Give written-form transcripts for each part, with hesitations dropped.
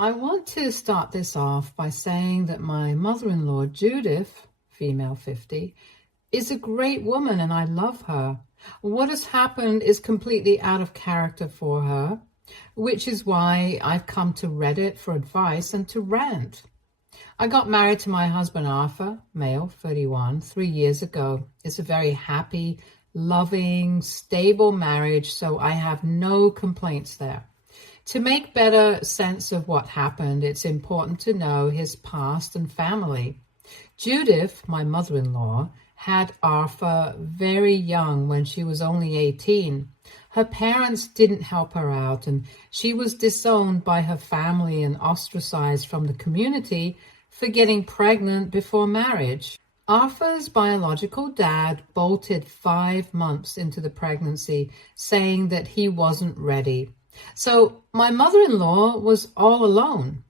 I want to start this off by saying that my mother-in-law, Judith, female 50, is a great woman and I love her. What has happened is completely out of character for her, which is why I've come to Reddit for advice and to rant. I got married to my husband, Arthur, male, 31, 3 years ago. It's a very happy, loving, stable marriage, so I have no complaints there. To make better sense of what happened, it's important to know his past and family. Judith, my mother-in-law, had Arthur very young when she was only 18. Her parents didn't help her out, and she was disowned by her family and ostracized from the community for getting pregnant before marriage. Arthur's biological dad bolted 5 months into the pregnancy, saying that he wasn't ready. So my mother-in-law was all alone.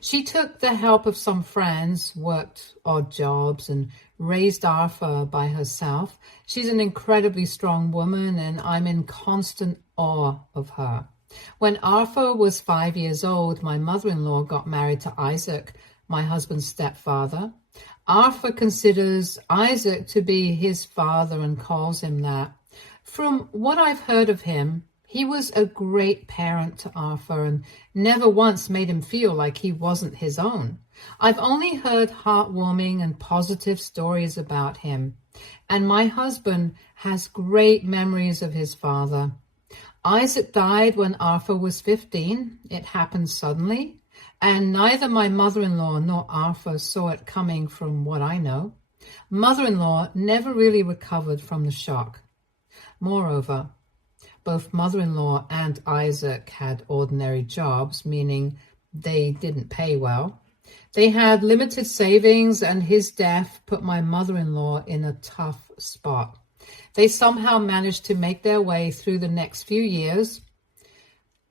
She took the help of some friends, worked odd jobs, and raised Arthur by herself. She's an incredibly strong woman, and I'm in constant awe of her. When Arthur was 5 years old, my mother-in-law got married to Isaac, my husband's stepfather. Arthur considers Isaac to be his father and calls him that. From what I've heard of him, he was a great parent to Arthur and never once made him feel like he wasn't his own. I've only heard heartwarming and positive stories about him, and my husband has great memories of his father. Isaac died when Arthur was 15. It happened suddenly, and neither my mother-in-law nor Arthur saw it coming from what I know. Mother-in-law never really recovered from the shock. Moreover, both mother-in-law and Isaac had ordinary jobs, meaning they didn't pay well. They had limited savings, and his death put my mother-in-law in a tough spot. They somehow managed to make their way through the next few years.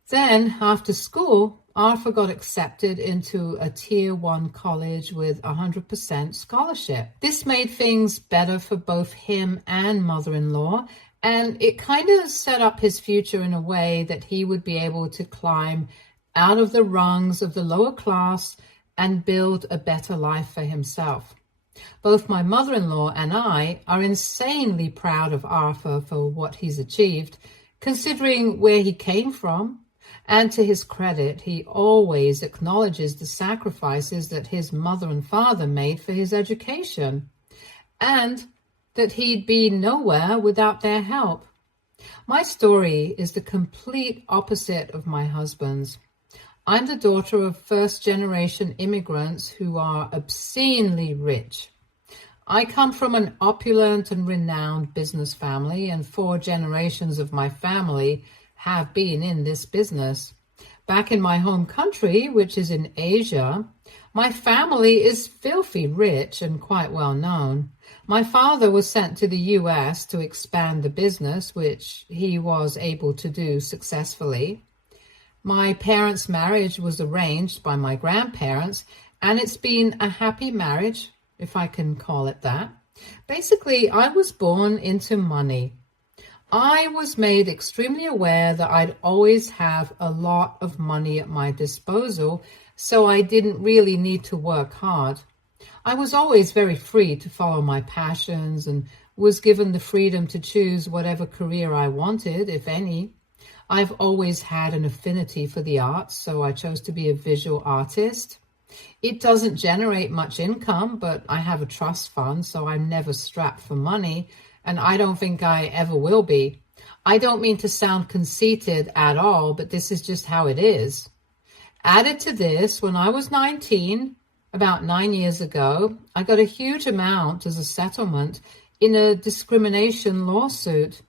Then, after school, Arthur got accepted into a Tier 1 college with 100% scholarship. This made things better for both him and mother-in-law, and it kind of set up his future in a way that he would be able to climb out of the rungs of the lower class and build a better life for himself. Both my mother-in-law and I are insanely proud of Arthur for what he's achieved, considering where he came from. And to his credit, he always acknowledges the sacrifices that his mother and father made for his education, and that he'd be nowhere without their help. My story is the complete opposite of my husband's. I'm the daughter of first-generation immigrants who are obscenely rich. I come from an opulent and renowned business family, and 4 generations of my family have been in this business. Back in my home country, which is in Asia, my family is filthy rich and quite well known. My father was sent to the US to expand the business, which he was able to do successfully. My parents' marriage was arranged by my grandparents, and it's been a happy marriage, if I can call it that. Basically, I was born into money. I was made extremely aware that I'd always have a lot of money at my disposal, so I didn't really need to work hard. I was always very free to follow my passions and was given the freedom to choose whatever career I wanted, if any. I've always had an affinity for the arts, so I chose to be a visual artist. It doesn't generate much income, but I have a trust fund, so I'm never strapped for money, and I don't think I ever will be. I don't mean to sound conceited at all, but this is just how it is. Added to this, when I was 19, about 9 years ago, I got a huge amount as a settlement in a discrimination lawsuit.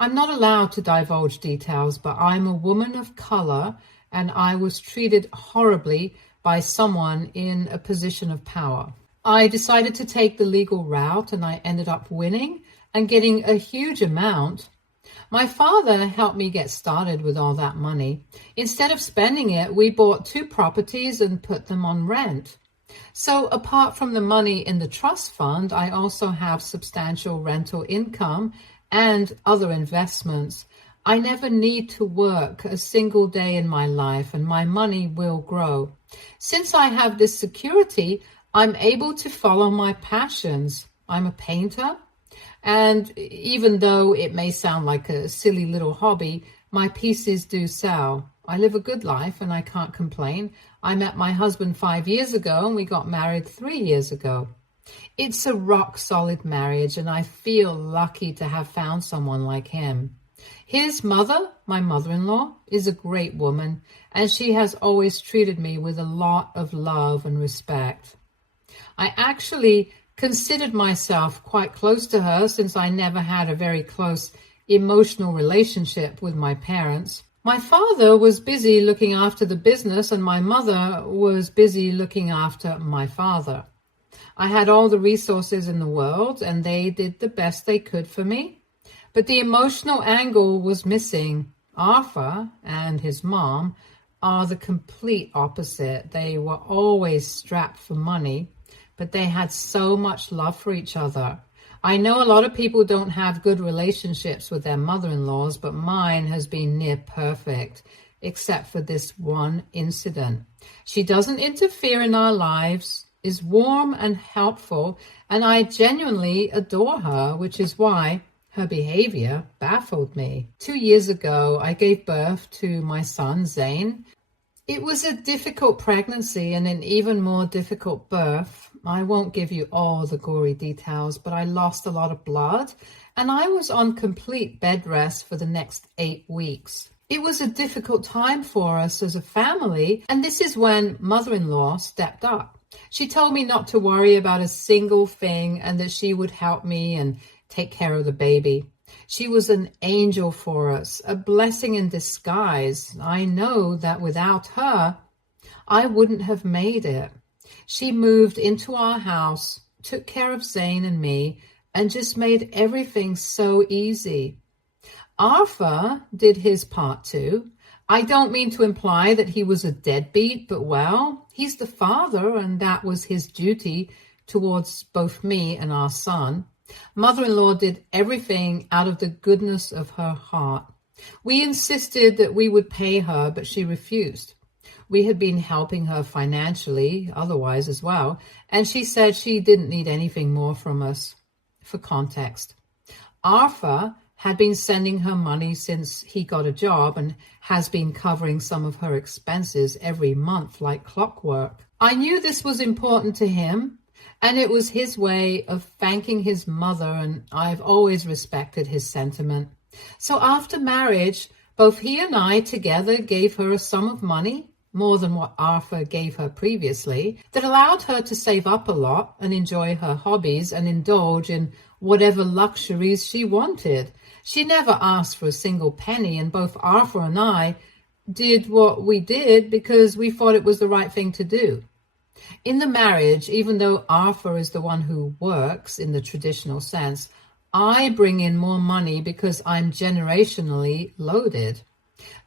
I'm not allowed to divulge details, but I'm a woman of color, and I was treated horribly by someone in a position of power. I decided to take the legal route, and I ended up winning and getting a huge amount. My father helped me get started with all that money. Instead of spending it, we bought 2 properties and put them on rent. So apart from the money in the trust fund, I also have substantial rental income and other investments. I never need to work a single day in my life, and my money will grow. Since I have this security, I'm able to follow my passions. I'm a painter, and even though it may sound like a silly little hobby, my pieces do sell. I live a good life and I can't complain. I met my husband 5 years ago and we got married 3 years ago. It's a rock solid marriage and I feel lucky to have found someone like him. His mother, my mother-in-law, is a great woman and she has always treated me with a lot of love and respect. I actually considered myself quite close to her since I never had a very close emotional relationship with my parents. My father was busy looking after the business and my mother was busy looking after my father. I had all the resources in the world and they did the best they could for me. But the emotional angle was missing. Arthur and his mom are the complete opposite. They were always strapped for money, but they had so much love for each other. I know a lot of people don't have good relationships with their mother-in-laws, but mine has been near perfect, except for this one incident. She doesn't interfere in our lives, is warm and helpful, and I genuinely adore her, which is why her behavior baffled me. 2 years ago, I gave birth to my son, Zane. It was a difficult pregnancy and an even more difficult birth. I won't give you all the gory details, but I lost a lot of blood and I was on complete bed rest for the next 8 weeks. It was a difficult time for us as a family, and this is when mother-in-law stepped up. She told me not to worry about a single thing and that she would help me and take care of the baby. She was an angel for us, a blessing in disguise. I know that without her, I wouldn't have made it. She moved into our house, took care of Zane and me, and just made everything so easy. Arthur did his part too. I don't mean to imply that he was a deadbeat, but well, he's the father and that was his duty towards both me and our son. Mother-in-law did everything out of the goodness of her heart. We insisted that we would pay her, but she refused. We had been helping her financially, otherwise as well, and she said she didn't need anything more from us. For context, Arthur had been sending her money since he got a job and has been covering some of her expenses every month like clockwork. I knew this was important to him, and it was his way of thanking his mother, and I've always respected his sentiment. So after marriage, both he and I together gave her a sum of money, more than what Arthur gave her previously, that allowed her to save up a lot and enjoy her hobbies and indulge in whatever luxuries she wanted. She never asked for a single penny, and both Arthur and I did what we did because we thought it was the right thing to do. In the marriage, even though Arthur is the one who works in the traditional sense, I bring in more money because I'm generationally loaded.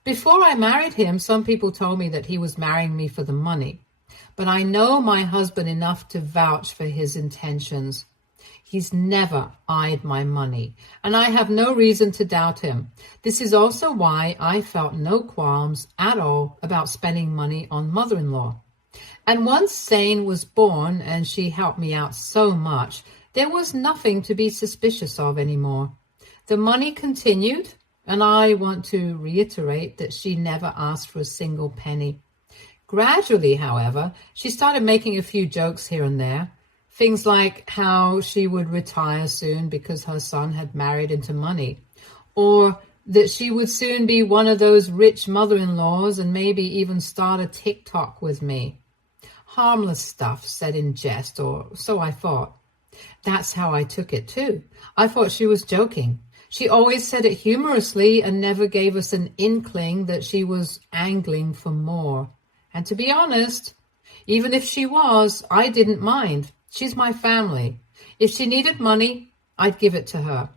Before I married him, some people told me that he was marrying me for the money, but I know my husband enough to vouch for his intentions. He's never eyed my money, and I have no reason to doubt him. This is also why I felt no qualms at all about spending money on mother-in-law. And once Zane was born and she helped me out so much, there was nothing to be suspicious of anymore. The money continued, and I want to reiterate that she never asked for a single penny. Gradually, however, she started making a few jokes here and there. Things like how she would retire soon because her son had married into money, or that she would soon be one of those rich mother-in-laws and maybe even start a TikTok with me. Harmless stuff said in jest, or so I thought. That's how I took it too. I thought she was joking. She always said it humorously and never gave us an inkling that she was angling for more. And to be honest, even if she was, I didn't mind. She's my family. If she needed money, I'd give it to her.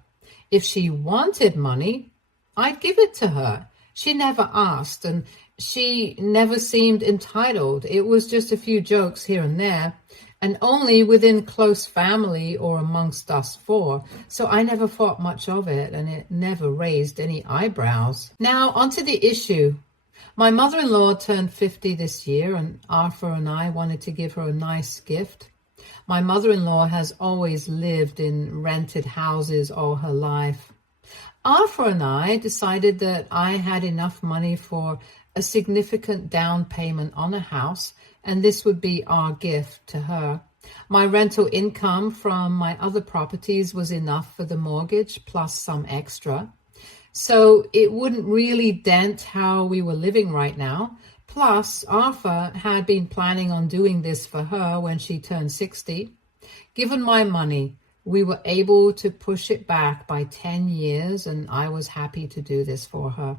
If she wanted money, I'd give it to her. She never asked, and she never seemed entitled. It was just a few jokes here and there, and only within close family or amongst us four, so I never thought much of it, and it never raised any eyebrows. Now, onto the issue. My mother-in-law turned 50 this year, and Arthur and I wanted to give her a nice gift. My mother-in-law has always lived in rented houses all her life. Arthur and I decided that I had enough money for a significant down payment on a house, and this would be our gift to her. My rental income from my other properties was enough for the mortgage, plus some extra. So it wouldn't really dent how we were living right now. Plus, Arthur had been planning on doing this for her when she turned 60. Given my money, we were able to push it back by 10 years, and I was happy to do this for her.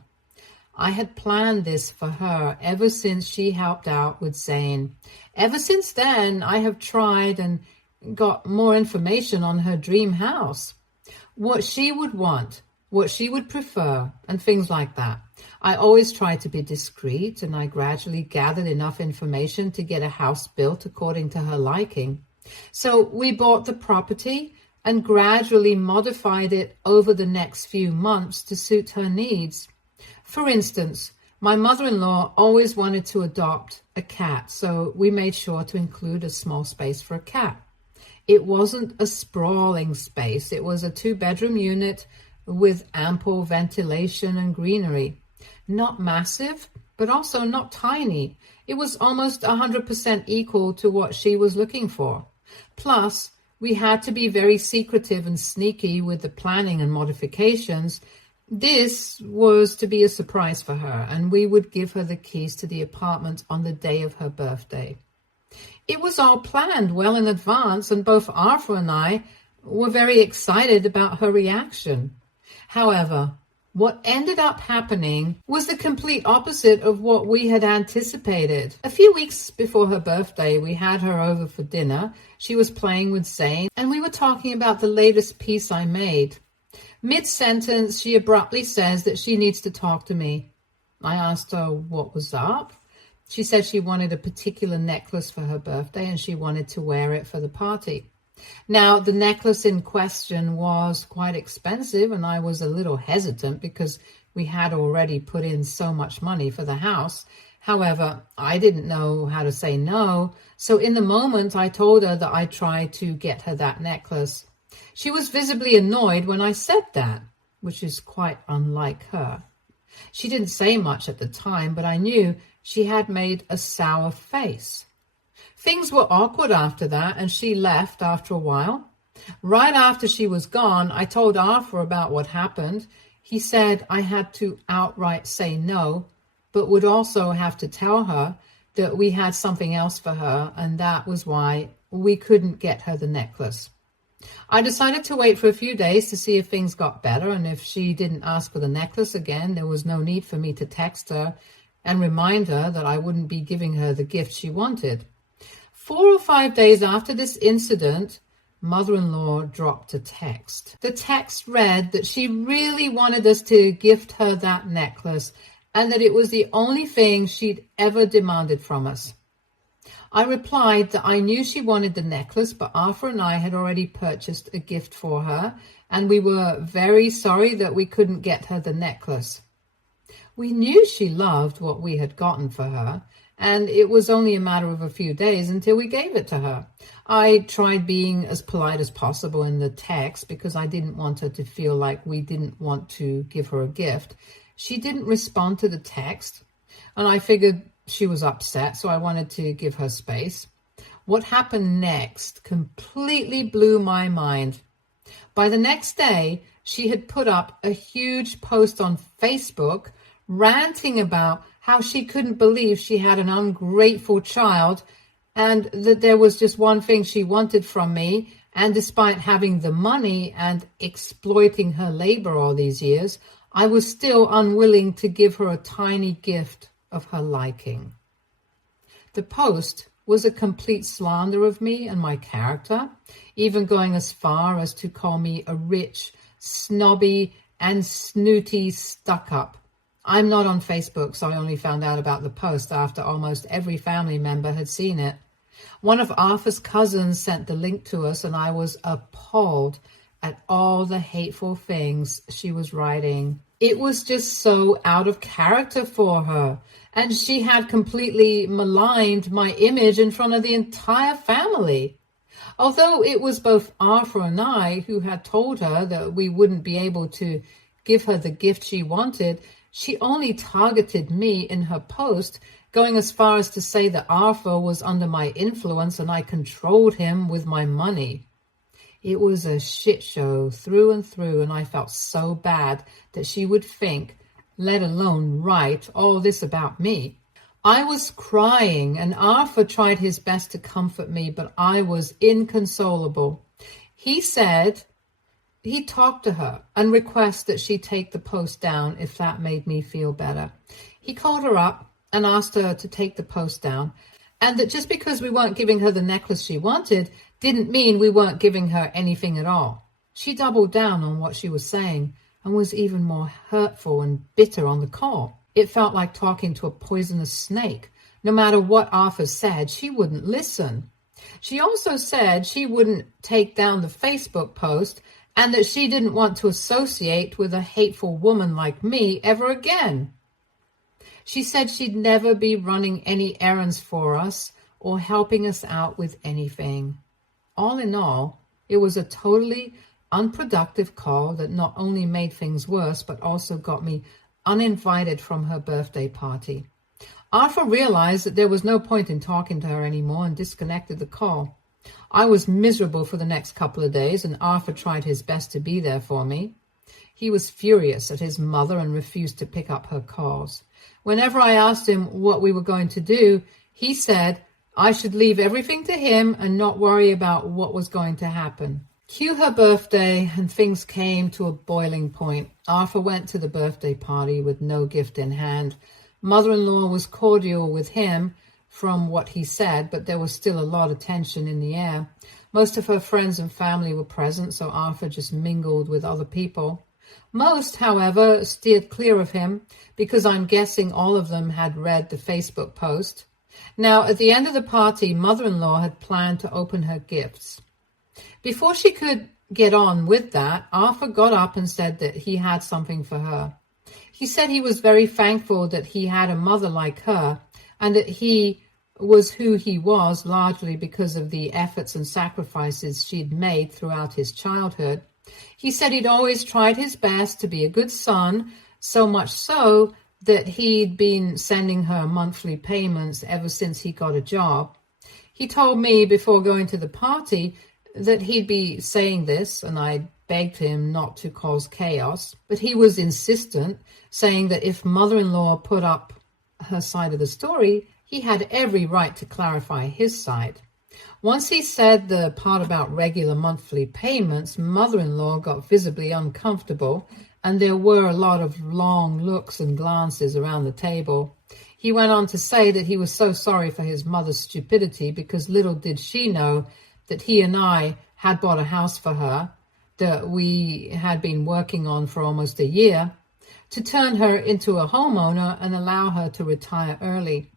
I had planned this for her ever since she helped out with Zane. Ever since then, I have tried and got more information on her dream house, what she would want, what she would prefer, and things like that. I always tried to be discreet, and I gradually gathered enough information to get a house built according to her liking. So we bought the property and gradually modified it over the next few months to suit her needs. For instance, my mother-in-law always wanted to adopt a cat, so we made sure to include a small space for a cat. It wasn't a sprawling space. It was a 2-bedroom unit with ample ventilation and greenery. Not massive, but also not tiny. It was almost 100% equal to what she was looking for. Plus, we had to be very secretive and sneaky with the planning and modifications. This was to be a surprise for her, and we would give her the keys to the apartment on the day of her birthday. It was all planned well in advance, and both Arthur and I were very excited about her reaction. However, what ended up happening was the complete opposite of what we had anticipated. A few weeks before her birthday, we had her over for dinner. She was playing with Zane, and we were talking about the latest piece I made. Mid-sentence, she abruptly says that she needs to talk to me. I asked her what was up. She said she wanted a particular necklace for her birthday, and she wanted to wear it for the party. Now, the necklace in question was quite expensive, and I was a little hesitant because we had already put in so much money for the house. However, I didn't know how to say no, so in the moment I told her that I'd try to get her that necklace. She was visibly annoyed when I said that, which is quite unlike her. She didn't say much at the time, but I knew she had made a sour face. Things were awkward after that, and she left after a while. Right after she was gone, I told Arthur about what happened. He said I had to outright say no, but would also have to tell her that we had something else for her, and that was why we couldn't get her the necklace. I decided to wait for a few days to see if things got better, and if she didn't ask for the necklace again, there was no need for me to text her and remind her that I wouldn't be giving her the gift she wanted. 4 or 5 days after this incident, mother-in-law dropped a text. The text read that she really wanted us to gift her that necklace and that it was the only thing she'd ever demanded from us. I replied that I knew she wanted the necklace, but Arthur and I had already purchased a gift for her, and we were very sorry that we couldn't get her the necklace. We knew she loved what we had gotten for her, and it was only a matter of a few days until we gave it to her. I tried being as polite as possible in the text because I didn't want her to feel like we didn't want to give her a gift. She didn't respond to the text, and I figured she was upset, so I wanted to give her space. What happened next completely blew my mind. By the next day, she had put up a huge post on Facebook ranting about how she couldn't believe she had an ungrateful child and that there was just one thing she wanted from me, and despite having the money and exploiting her labor all these years, I was still unwilling to give her a tiny gift of her liking. The post was a complete slander of me and my character, even going as far as to call me a rich, snobby, and snooty stuck-up. I'm not on Facebook, so I only found out about the post after almost every family member had seen it. One of Arthur's cousins sent the link to us, and I was appalled at all the hateful things she was writing. It was just so out of character for her, and she had completely maligned my image in front of the entire family. Although it was both Arthur and I who had told her that we wouldn't be able to give her the gift she wanted, she only targeted me in her post, going as far as to say that Arthur was under my influence and I controlled him with my money. It was a shit show through and through, and I felt so bad that she would think, let alone write, all this about me. I was crying, and Arthur tried his best to comfort me, but I was inconsolable. He said he'd talk to her and request that she take the post down if that made me feel better. He called her up and asked her to take the post down, and that just because we weren't giving her the necklace she wanted didn't mean we weren't giving her anything at all. She doubled down on what she was saying and was even more hurtful and bitter on the call. It felt like talking to a poisonous snake. No matter what Arthur said, she wouldn't listen. She also said she wouldn't take down the Facebook post and that she didn't want to associate with a hateful woman like me ever again. She said she'd never be running any errands for us or helping us out with anything. All in all, it was a totally unproductive call that not only made things worse, but also got me uninvited from her birthday party. Arthur realized that there was no point in talking to her anymore and disconnected the call. I was miserable for the next couple of days, and Arthur tried his best to be there for me. He was furious at his mother and refused to pick up her calls. Whenever I asked him what we were going to do, he said I should leave everything to him and not worry about what was going to happen. Cue her birthday, and things came to a boiling point. Arthur went to the birthday party with no gift in hand. Mother-in-law was cordial with him from what he said, but there was still a lot of tension in the air. Most of her friends and family were present, so Arthur just mingled with other people. Most, however, steered clear of him because I'm guessing all of them had read the Facebook post. Now, at the end of the party, mother-in-law had planned to open her gifts. Before she could get on with that, Arthur got up and said that he had something for her. He said he was very thankful that he had a mother like her, and that he was who he was largely because of the efforts and sacrifices she'd made throughout his childhood. He said he'd always tried his best to be a good son, so much so that he'd been sending her monthly payments ever since he got a job. He told me before going to the party that he'd be saying this, and I begged him not to cause chaos, but he was insistent, saying that if mother-in-law put up her side of the story, he had every right to clarify his side. Once he said the part about regular monthly payments, mother-in-law got visibly uncomfortable, and there were a lot of long looks and glances around the table. He went on to say that he was so sorry for his mother's stupidity because little did she know that he and I had bought a house for her that we had been working on for almost a year to turn her into a homeowner and allow her to retire early.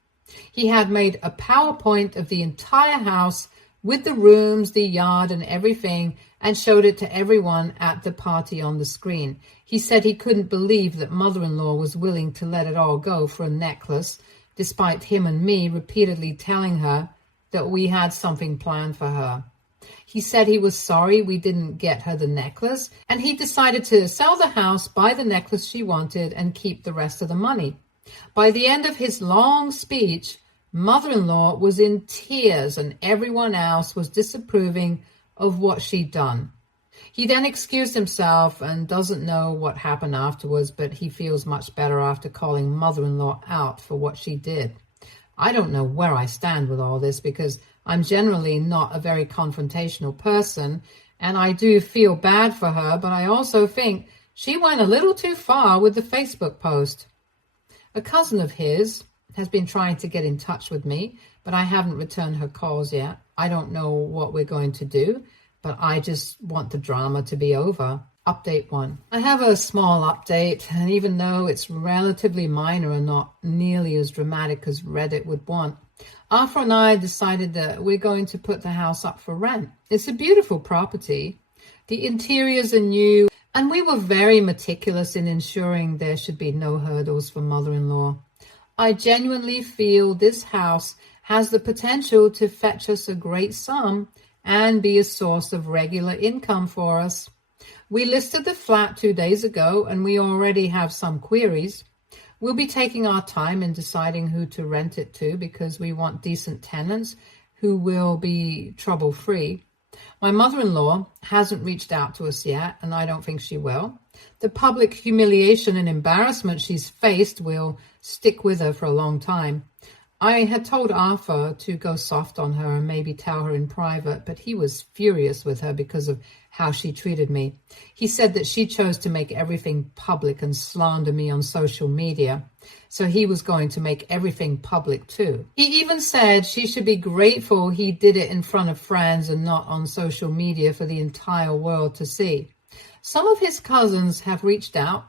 He had made a PowerPoint of the entire house with the rooms, the yard, and everything, and showed it to everyone at the party on the screen. He said he couldn't believe that mother-in-law was willing to let it all go for a necklace, despite him and me repeatedly telling her that we had something planned for her. He said he was sorry we didn't get her the necklace, and he decided to sell the house, buy the necklace she wanted, and keep the rest of the money. By the end of his long speech, mother-in-law was in tears and everyone else was disapproving of what she'd done. He then excused himself and doesn't know what happened afterwards, but he feels much better after calling mother-in-law out for what she did. I don't know where I stand with all this because I'm generally not a very confrontational person, and I do feel bad for her, but I also think she went a little too far with the Facebook post. A cousin of his has been trying to get in touch with me, but I haven't returned her calls yet. I don't know what we're going to do, but I just want the drama to be over. Update 1. I have a small update, and even though it's relatively minor and not nearly as dramatic as Reddit would want, Arthur and I decided that we're going to put the house up for rent. It's a beautiful property. The interiors are new, and we were very meticulous in ensuring there should be no hurdles for mother-in-law. I genuinely feel this house has the potential to fetch us a great sum and be a source of regular income for us. We listed the flat 2 days ago, and we already have some queries. We'll be taking our time in deciding who to rent it to because we want decent tenants who will be trouble-free. My mother-in-law hasn't reached out to us yet, and I don't think she will. The public humiliation and embarrassment she's faced will stick with her for a long time. I had told Arthur to go soft on her and maybe tell her in private, but he was furious with her because of how she treated me. He said that she chose to make everything public and slander me on social media, so he was going to make everything public too. He even said she should be grateful he did it in front of friends and not on social media for the entire world to see. Some of his cousins have reached out.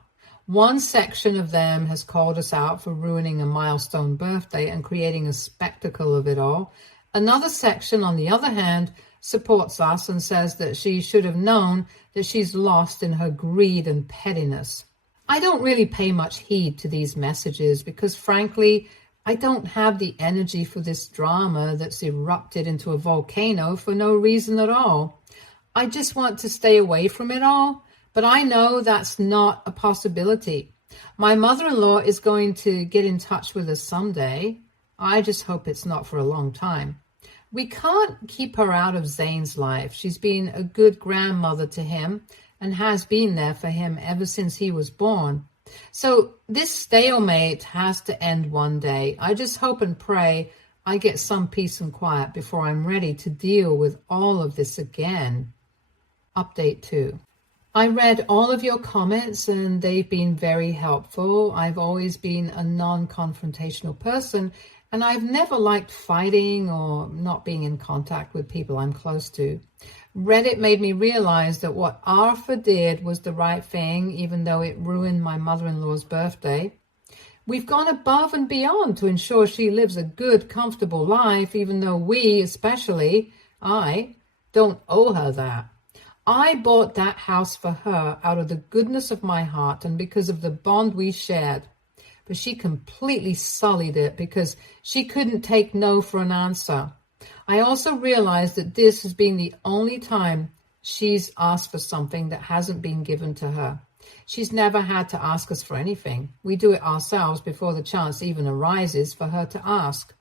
One section of them has called us out for ruining a milestone birthday and creating a spectacle of it all. Another section, on the other hand, supports us and says that she should have known that she's lost in her greed and pettiness. I don't really pay much heed to these messages because, frankly, I don't have the energy for this drama that's erupted into a volcano for no reason at all. I just want to stay away from it all. But I know that's not a possibility. My mother-in-law is going to get in touch with us someday. I just hope it's not for a long time. We can't keep her out of Zane's life. She's been a good grandmother to him and has been there for him ever since he was born. So this stalemate has to end one day. I just hope and pray I get some peace and quiet before I'm ready to deal with all of this again. Update 2. I read all of your comments and they've been very helpful. I've always been a non-confrontational person and I've never liked fighting or not being in contact with people I'm close to. Reddit made me realize that what Arthur did was the right thing, even though it ruined my mother-in-law's birthday. We've gone above and beyond to ensure she lives a good, comfortable life, even though we, especially I, don't owe her that. I bought that house for her out of the goodness of my heart and because of the bond we shared. But she completely sullied it because she couldn't take no for an answer. I also realized that this has been the only time she's asked for something that hasn't been given to her. She's never had to ask us for anything. We do it ourselves before the chance even arises for her to ask.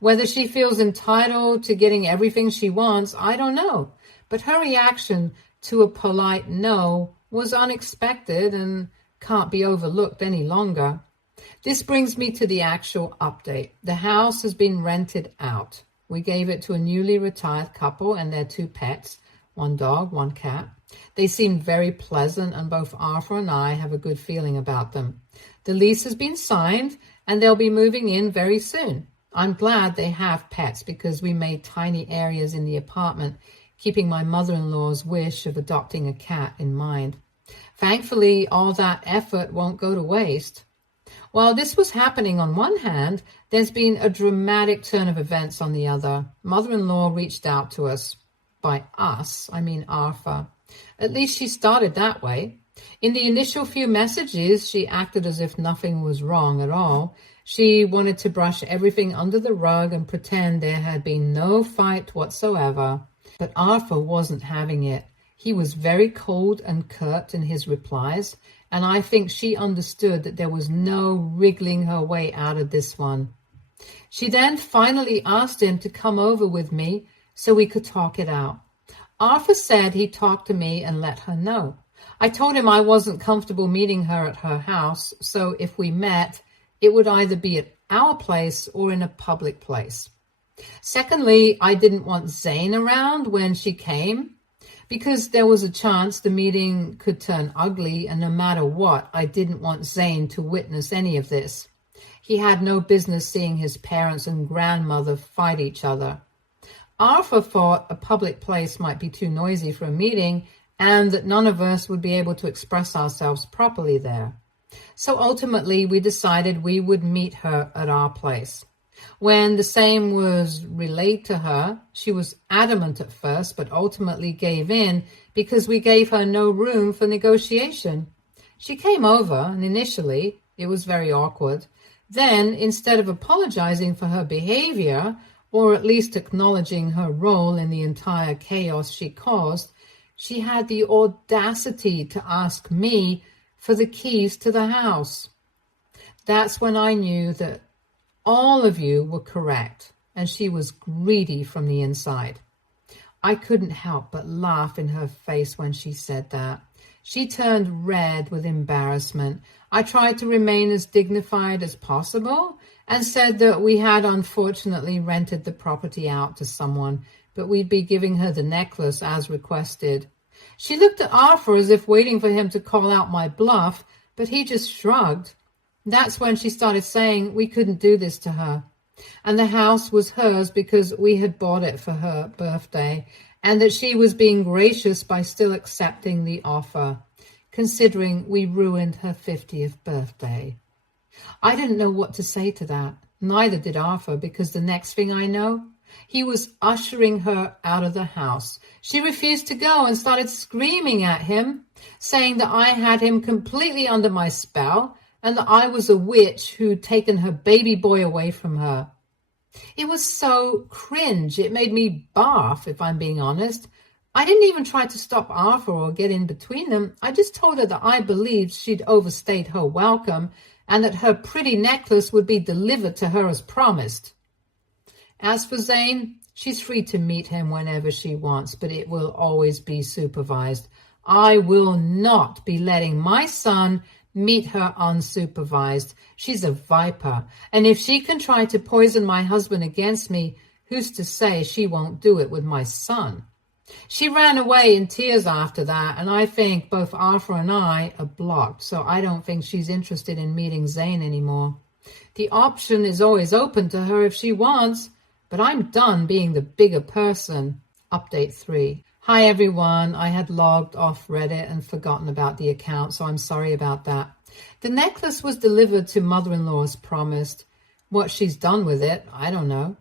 Whether she feels entitled to getting everything she wants, I don't know. But her reaction to a polite no was unexpected and can't be overlooked any longer. This brings me to the actual update. The house has been rented out. We gave it to a newly retired couple and their 2 pets, 1 dog, 1 cat. They seem very pleasant and both Arthur and I have a good feeling about them. The lease has been signed and they'll be moving in very soon. I'm glad they have pets because we made tiny areas in the apartment, keeping my mother-in-law's wish of adopting a cat in mind. Thankfully, all that effort won't go to waste. While this was happening on one hand, there's been a dramatic turn of events on the other. Mother-in-law reached out to us. By us, I mean Arthur. At least she started that way. In the initial few messages, she acted as if nothing was wrong at all. She wanted to brush everything under the rug and pretend there had been no fight whatsoever. But Arthur wasn't having it. He was very cold and curt in his replies, and I think she understood that there was no wriggling her way out of this one. She then finally asked him to come over with me so we could talk it out. Arthur said he'd talk to me and let her know. I told him I wasn't comfortable meeting her at her house, so if we met, it would either be at our place or in a public place. Secondly, I didn't want Zane around when she came because there was a chance the meeting could turn ugly, and no matter what, I didn't want Zane to witness any of this. He had no business seeing his parents and grandmother fight each other. Arthur thought a public place might be too noisy for a meeting, and that none of us would be able to express ourselves properly there. So ultimately, we decided we would meet her at our place. When the same was relayed to her, she was adamant at first, but ultimately gave in because we gave her no room for negotiation. She came over, and initially it was very awkward. Then, instead of apologizing for her behavior, or at least acknowledging her role in the entire chaos she caused, she had the audacity to ask me for the keys to the house. That's when I knew that all of you were correct, and she was greedy from the inside. I couldn't help but laugh in her face when she said that. She turned red with embarrassment. I tried to remain as dignified as possible and said that we had unfortunately rented the property out to someone, but we'd be giving her the necklace as requested. She looked at Arthur as if waiting for him to call out my bluff, but he just shrugged. That's when she started saying we couldn't do this to her, and the house was hers because we had bought it for her birthday, and that she was being gracious by still accepting the offer, considering we ruined her 50th birthday. I didn't know what to say to that. Neither did Arthur, because the next thing I know, he was ushering her out of the house. She refused to go and started screaming at him, saying that I had him completely under my spell and that I was a witch who'd taken her baby boy away from her. It was so cringe. It made me barf, if I'm being honest. I didn't even try to stop Arthur or get in between them. I just told her that I believed she'd overstayed her welcome and that her pretty necklace would be delivered to her as promised. As for Zane, she's free to meet him whenever she wants, but it will always be supervised. I will not be letting my son meet her unsupervised. She's a viper, and if she can try to poison my husband against me, who's to say she won't do it with my son? She ran away in tears after that, and I think both Arthur and I are blocked, so I don't think she's interested in meeting Zane anymore. The option is always open to her if she wants, but I'm done being the bigger person. Update 3. Hi everyone, I had logged off Reddit and forgotten about the account, so I'm sorry about that. The necklace was delivered to mother-in-law as promised. What she's done with it, I don't know.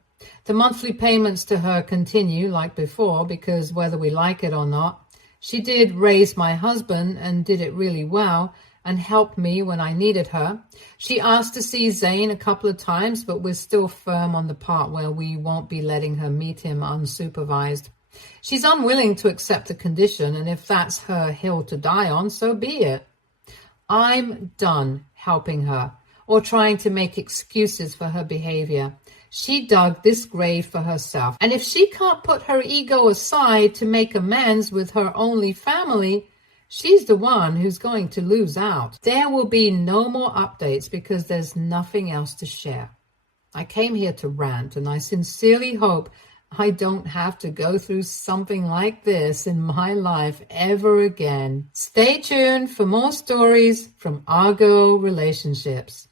The monthly payments to her continue like before because whether we like it or not, she did raise my husband and did it really well and helped me when I needed her. She asked to see Zane a couple of times, but we're still firm on the part where we won't be letting her meet him unsupervised. She's unwilling to accept the condition, and if that's her hill to die on, so be it. I'm done helping her or trying to make excuses for her behavior. She dug this grave for herself, and if she can't put her ego aside to make amends with her only family, she's the one who's going to lose out. There will be no more updates because there's nothing else to share. I came here to rant, and I sincerely hope I don't have to go through something like this in my life ever again. Stay tuned for more stories from Argo Relationships.